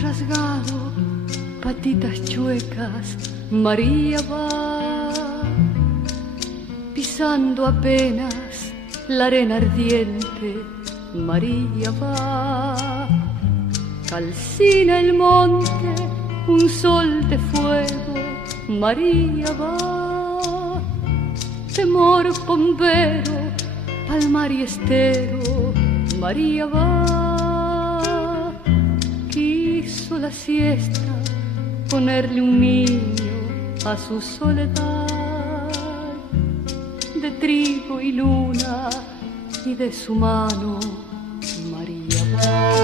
rasgado, patitas chuecas, María va, pisando apenas la arena ardiente, María va, calcina el monte, un sol de fuego, María va, temor bombero, palmar y estero, María va, quiso la siesta ponerle un niño a su soledad, de trigo y luna y de su mano, María va.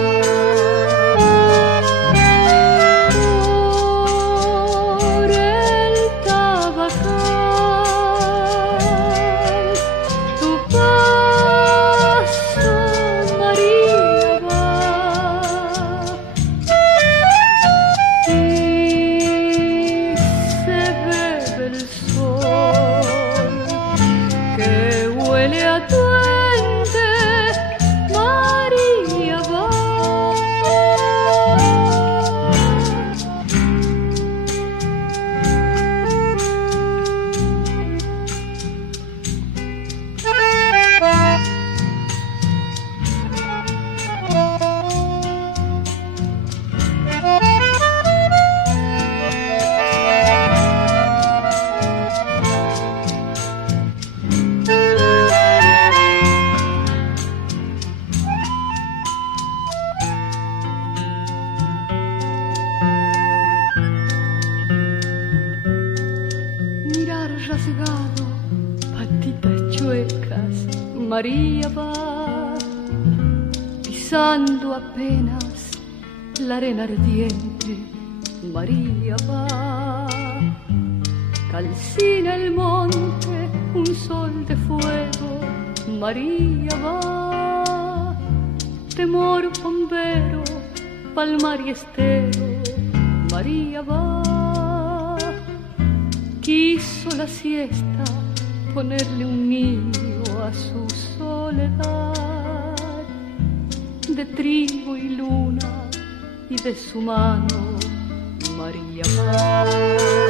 Rasgado, patitas chuecas, María va, pisando apenas la arena ardiente, María va, calcina el monte, un sol de fuego, María va, temor bombero, palmar y estero, María va. Quiso la siesta ponerle un niño a su soledad, de trigo y luna y de su mano, María va.